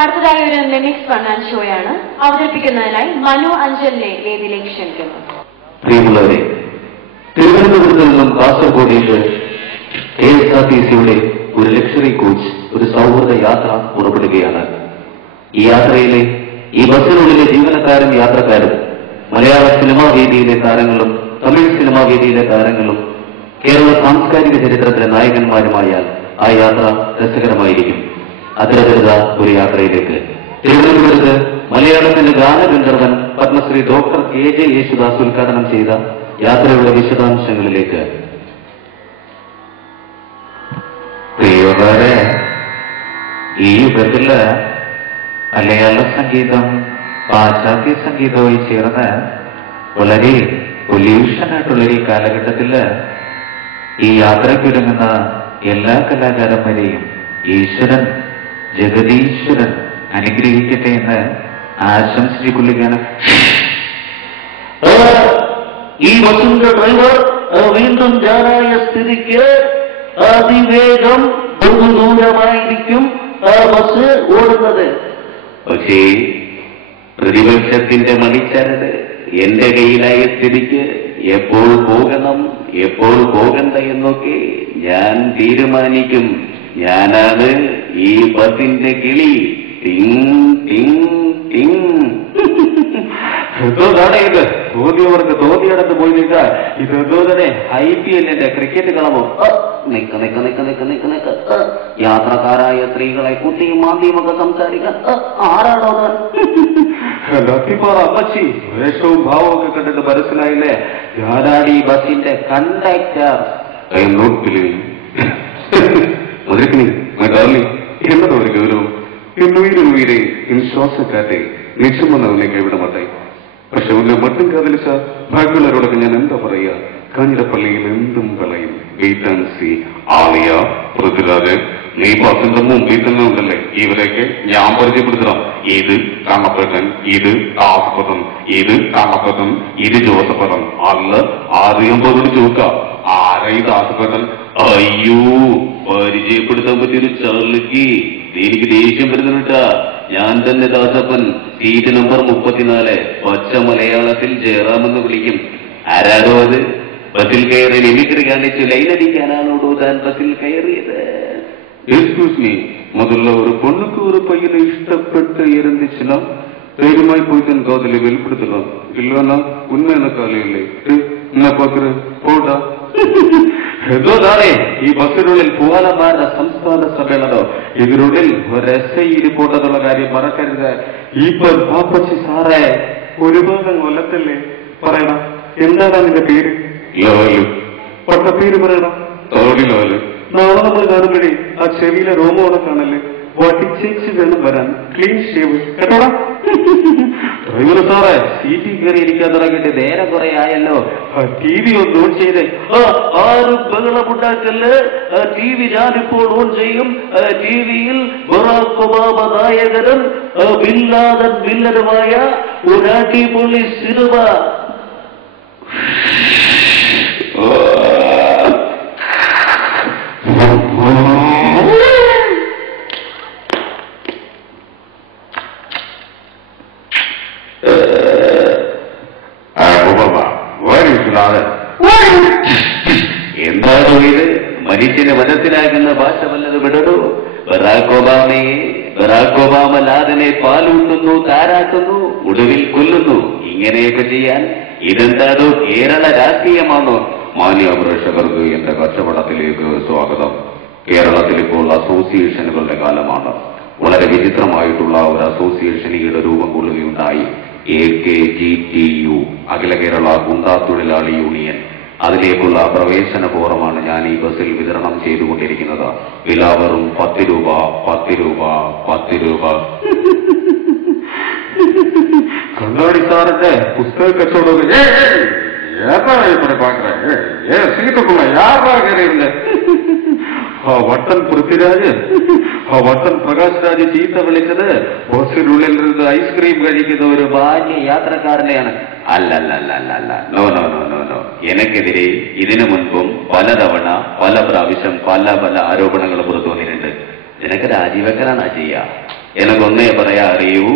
അടുത്തതായി ഒരു mimics fun and ഷോയാണ് അവതരിപ്പിക്കുന്നതിനായി Manu അഞ്ചലിനെ വേദിയിലേക്ക് ക്ഷണിക്കുന്നു. പ്രിയമുള്ളവരെ, തിരുവനന്തപുരത്ത് നിന്നും കാസർഗോഡേക്ക് KSRTCയുടെ ഒരു ലക്ഷറി കോച്ച് ഒരു സൗഹൃദ യാത്ര പുറപ്പെടുകയാണ്. ഈ യാത്രയിലെ ഈ ബസ്സിനുള്ളിലെ ജീവനക്കാരും യാത്രക്കാരും മലയാള സിനിമാ വേദിയിലെ താരങ്ങളും തമിഴ് സിനിമാ വേദിയിലെ താരങ്ങളും കേരള സാംസ്കാരിക ചരിത്രത്തിലെ നായകന്മാരുമായാൽ ആ യാത്ര രസകരമായിരിക്കും. അത്തരത്തിലുള്ള ഒരു യാത്രയിലേക്ക് തിരുവനന്തപുരത്ത് മലയാളത്തിന്റെ ഗാനഗന്ധർവൻ പത്മശ്രീ ഡോക്ടർ KJ യേശുദാസ് ഉദ്ഘാടനം ചെയ്ത യാത്രയുടെ വിശദാംശങ്ങളിലേക്ക്. പ്രിയവരെ, ഈ യുഗത്തില് മലയാള സംഗീതം പാശ്ചാത്യ സംഗീതവുമായി ചേർന്ന് വളരെ പൊല്യൂഷനായിട്ടുള്ള ഈ കാലഘട്ടത്തില് ഈ യാത്രയ്ക്കൊരുങ്ങുന്ന എല്ലാ കലാകാരന്മാരെയും ഈശ്വരൻ ജഗദീശ്വരൻ അനുഗ്രഹിക്കട്ടെ എന്ന് ആശംസിച്ചുകൊള്ളുകയാണ്. ഈ ബസിന്റെ ഡ്രൈവർ വീണ്ടും ജാനായ സ്ഥിതിക്ക് അതിവേഗം ദൂരമായിരിക്കും ബസ് ഓടുന്നത്. പക്ഷേ പ്രതിപക്ഷത്തിന്റെ മണിച്ചരട് എന്റെ കയ്യിലായ സ്ഥിതിക്ക് എപ്പോൾ പോകണം എപ്പോൾ പോകണ്ട എന്നൊക്കെ ഞാൻ തീരുമാനിക്കും. ഞാനാണ് ഈ ബസിന്റെ കിളി. ഇത് തോന്നിയവർക്ക് തോന്നിയിടത്ത് പോയി നിൽക്കാൻ ഇത് തന്നെ IPL ക്രിക്കറ്റ് കളമോ? യാത്രക്കാരായ സ്ത്രീകളെ കുട്ടിയും മാന്തിയുമൊക്കെ സംസാരിക്കാൻ ആരാണോ? ലത്തിപ്പാറ അമ്മച്ചി വേഷവും ഭാവവും ഒക്കെ കണ്ടിട്ട് മനസ്സിലായില്ലേ? ഞാനാണ് ഈ ബസിന്റെ കണ്ടക്ടർ. എന്നതോ ഒരു ഗൗരവം എന്നുയിരെ ശ്വാസക്കാറ്റെ നിശ്ചമന്നവനെ കൈവിടമാട്ടെ. പക്ഷെ ഒന്ന് മട്ടും കാതലിച്ച ബാക്കിയുള്ളവരോടൊക്കെ ഞാൻ എന്താ പറയാ? കാഞ്ഞിരപ്പള്ളിയിൽ എന്തും കളയും. Wait and see. Alia, Prithviraj, നീ ബസിന്റെ മുമ്പിൽ തന്നെ ഉണ്ടല്ലേ, ഇവരെയൊക്കെ ഞാൻ പരിചയപ്പെടുത്തണം. ഇത് കണ്ണപ്പൻ, ഇത് ദാസപ്പൻ, ഇത് കണ്ണപ്പൻ, ഇത് ജോസപ്പൻ. അല്ല ആദ്യം പോലും ചോദിക്കാം, ആരാ ഈ ദാസപ്പൻ? അയ്യോ, പരിചയപ്പെടുത്താൻ പറ്റിയൊരു ചാർലിക്ക് എനിക്ക് ദേഷ്യം വരുന്നുണ്ടാ. ഞാൻ തന്നെ ദാസപ്പൻ. Seat number 34. പച്ച മലയാളത്തിൽ ജയറാമെന്ന് വിളിക്കും. ആരാടോ അത്? ബസിൽ കയറി മിമിക്രി കാണിച്ച് ലൈനടിക്കാനാണോടോ താൻ ബസിൽ കയറിയത്? എക്സ്ക്യൂസ് മീ, முதல்ல ஒரு பொண்ணுக்கு ஒரு பையனை இஷ்டப்பட்டு இருந்துச்சுன்னா தைரியமாய் போய் தன் காதலை வெளிப்படுத்தலாம். இல்லைன்னா உண்மையான காலம் இல்லை. என்ன பாக்குற? போடா. എന്തോന്നാണേ ഈ ബസ്സിനുള്ളിൽ പൂവാലന്മാരുടെ സംസ്ഥാന സമ്മേളനോ? ഇതിനുള്ളിൽ ഒരു SI ഇരിപ്പോട്ടെന്നുള്ള കാര്യം മറക്കരുത്. ഇപ്പൊ പാപ്പച്ചി സാറേ ഒരു ഭാഗം കൊല്ലത്തല്ലേ പറയണം. എന്താണ് നിന്റെ പേര്? ലോലു. പട്ട പേര് പറയണം. തോടി ലോലു. നാളെ നമ്മൾ കാണുമ്പോഴേ ആ ചെവിയിലെ റോമോടെ കാണല്ലേ, വട്ടിച്ചേച്ച് വേണം വരാൻ. Clean shave കേട്ടോടാ. ഡ്രൈവർ സാറേ, സീറ്റിൽ കയറി ഇരിക്കാൻ തുടങ്ങിയിട്ട് നേരം കുറെ ആയല്ലോ. TV ഒന്ന് ഓൺ ചെയ്തേ. ആരും ബഹളമുണ്ടാക്കല്. TV ഞാനിപ്പോൾ ഓൺ ചെയ്യും. TV-യിൽ ബറാക് ഒബാമ നായകനും ബിൻ ലാദൻ വില്ലനുമായ ഒരു അടിപൊളി സിനിമ. എന്താണോ ഇത്? മനുഷ്യനെ മനസ്സിലാക്കുന്ന ഭാഷ വല്ലത് വിടണോ? ബറാക് ഒബാമ ലാദനെ പാലൂട്ടുന്നു, താരാട്ടുന്നു, ഒടുവിൽ കൊല്ലുന്നു. ഇങ്ങനെയൊക്കെ ചെയ്യാൻ ഇതെന്താണോ കേരള രാഷ്ട്രീയമാണോ? മാന്യ പ്രേക്ഷകർക്ക് എന്റെ കച്ചവടത്തിലേക്ക് സ്വാഗതം. കേരളത്തിൽ ഇപ്പോൾ അസോസിയേഷനുകളുടെ കാലമാണ്. വളരെ വിചിത്രമായിട്ടുള്ള ഒരു അസോസിയേഷൻ ഈയിടെ രൂപം കൊള്ളുകയുണ്ടായി. AKGTU, അഖില കേരള ഗുണ്ടാ തൊഴിലാളി യൂണിയൻ. അതിലേക്കുള്ള പ്രവേശന ഫോറമാണ് ഞാൻ ഈ ബസ്സിൽ വിതരണം ചെയ്തുകൊണ്ടിരിക്കുന്നത്. വില വെറും 10 രൂപ. 10 രൂപ. 10 രൂപ. കണ്ണാടി സാറിന്റെ പുസ്തക കച്ചവടം സീറ്റൊക്കെ യാറാ കയറിയിട്ടുണ്ട്. വട്ടൻ പൃഥ്വിരാജ്, വട്ടൻ പ്രകാശ് രാജ് ചീത്ത വിളിച്ചത് ബസ്സിനുള്ളിൽ നിന്ന് ഐസ്ക്രീം കഴിക്കുന്ന ഒരു മാന്യ യാത്രക്കാരനെയാണ്. അല്ലല്ലല്ലല്ല, no no no no no. എനക്കെതിരെ ഇതിനു മുൻപും പലതവണ പല പ്രാവശ്യം പല ആരോപണങ്ങൾ പുറത്തു വന്നിട്ടുണ്ട്. നിനക്ക് രാജിവെക്കലാണ് ചെയ്യുക. എനക്കൊന്നേ പറയാ അറിയൂ.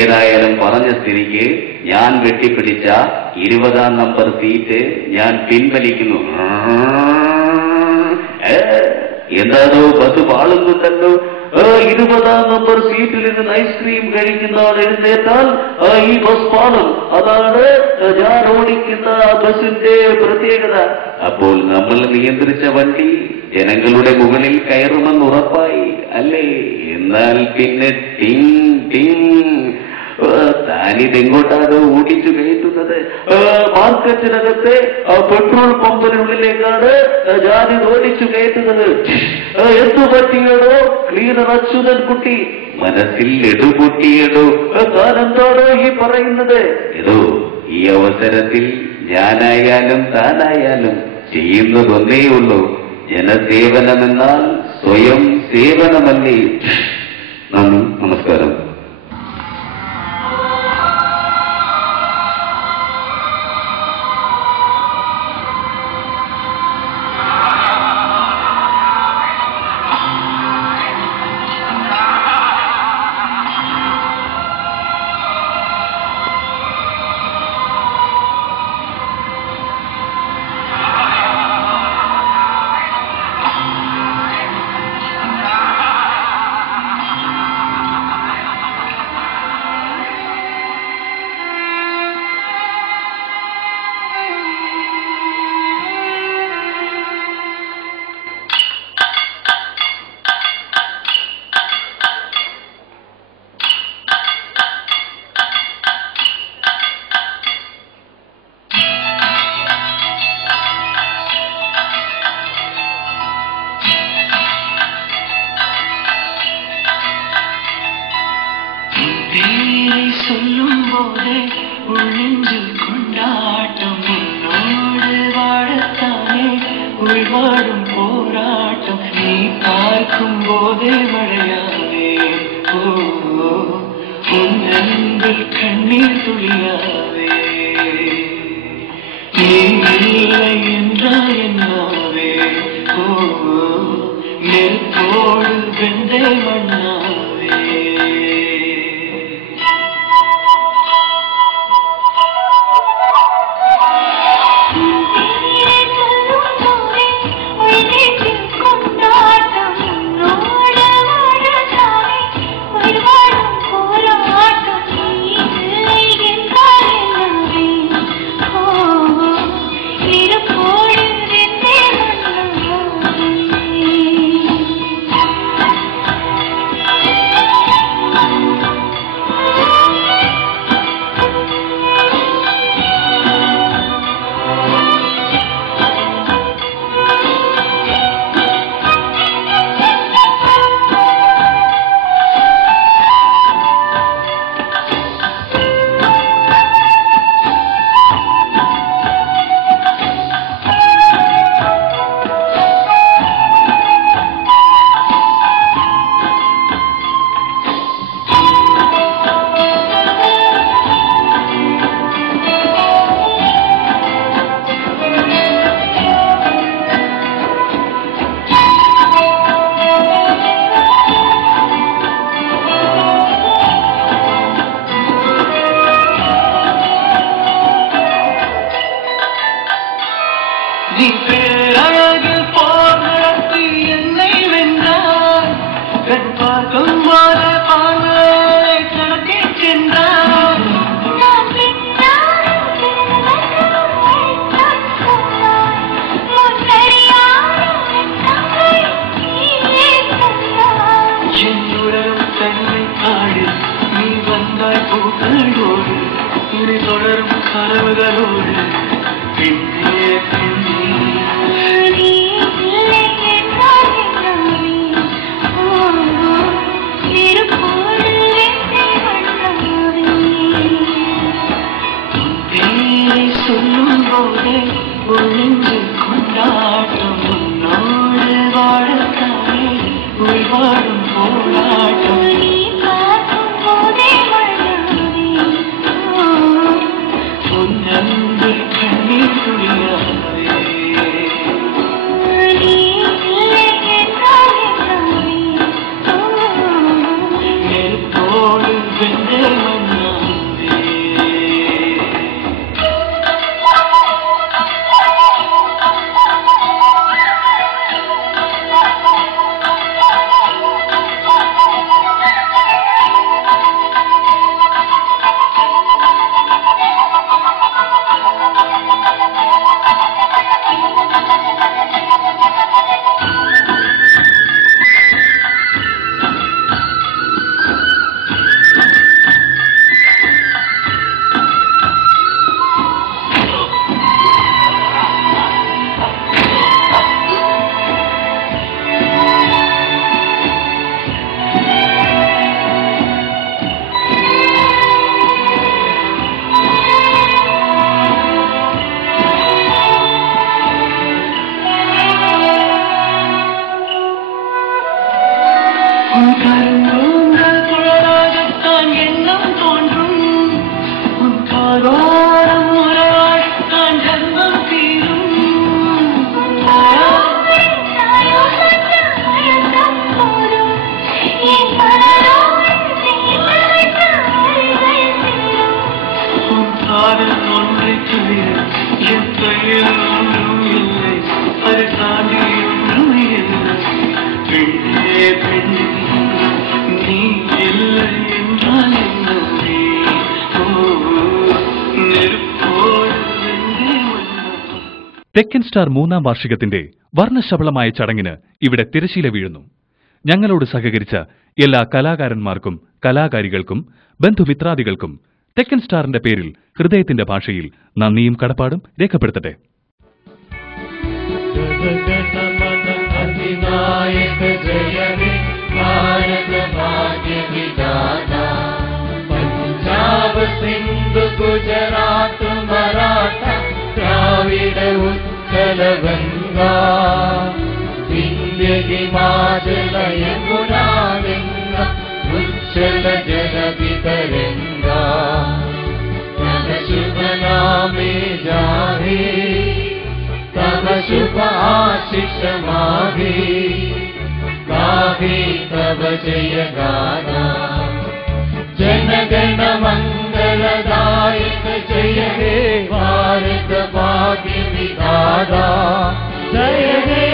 ഏതായാലും പറഞ്ഞ സ്ഥിതിക്ക് ഞാൻ വെട്ടിപ്പിടിച്ച 20-ാം നമ്പർ സീറ്റ് ഞാൻ പിൻവലിക്കുന്നു. എന്താണോ ബസ് പാളുന്നുണ്ടല്ലോ. 20-ാം നമ്പർ സീറ്റിൽ നിന്ന് ഐസ്ക്രീം കഴിക്കുന്ന ആൾ എഴുന്നേറ്റാൽ ഈ ബസ് പാളും. അതാണ് ഞാൻ ഓടിക്കുന്ന ബസിന്റെ പ്രത്യേകത. അപ്പോൾ നമ്മൾ നിയന്ത്രിച്ച വണ്ടി ജനങ്ങളുടെ മുകളിൽ കയറുമെന്ന് ഉറപ്പായി അല്ലേ? എന്നാൽ പിന്നെ ടിങ് ടിങ്. താനിതെങ്ങോട്ടാണ് ഓടിച്ചു കയറ്റുന്നത്? മാർക്കറ്റിനകത്തെ പെട്രോൾ പമ്പിനുള്ളിലേക്കാണ് ഞാനിത് ഓടിച്ചു കയറ്റുന്നത്. എന്തു പറ്റിയടോ ക്ലീനർ അച്യുതൻ കുട്ടി? മനസ്സിൽ എടുപൊട്ടിയടോ. താനെന്താണോ ഈ പറയുന്നത്? ഏതോ ഈ അവസരത്തിൽ ഞാനായാലും താനായാലും ചെയ്യുന്നതൊന്നേ ഉള്ളൂ. ജനസേവനമെന്നാൽ സ്വയം സേവനമല്ലേ. നന്ദി, നമസ്കാരം. சொல்லும் போதே உள்ளெஞ்சில் கொண்டாட்டம் உன்னோடு வாழத்தானே உள்வாடும் போராட்டம் நீ பார்க்கும் போதே மழையாவே உன் அன்பில் கண்ணீர் துளியாவே நீ இல்லை என்றால் என்னாவே நெருப்போடு வெந்தே மண்ணாவே വെന്റെ മണ്ണാവേ തെക്കൻ സ്റ്റാർ 3ാം വാർഷികത്തിന്റെ വർണ്ണശബളമായ ചടങ്ങിന് ഇവിടെ തിരശീല വീഴുന്നു. ഞങ്ങളോട് സഹകരിച്ച എല്ലാ കലാകാരന്മാർക്കും കലാകാരികൾക്കും ബന്ധുമിത്രാദികൾക്കും തെക്കൻ സ്റ്റാറിന്റെ പേരിൽ ഹൃദയത്തിന്റെ ഭാഷയിൽ നന്ദിയും കടപ്പാടും രേഖപ്പെടുത്തട്ടെ. സിന്ധു ഗുജറാത്ത് മറാഠ ദ്രാവിഡ ഉത്കല ഗംഗ വിന്ധ്യ ഹിമാചല യമുനാ ഗംഗ ഉജ്ജല ജലധി തരംഗ തവ ശുഭ നാമേ ജാഹേ തവ ശുഭ ആശിष മാഹേ गाहे तव जय गाना जनगण मंगलदायक जय हे भारत भाग्य विधाता जय हे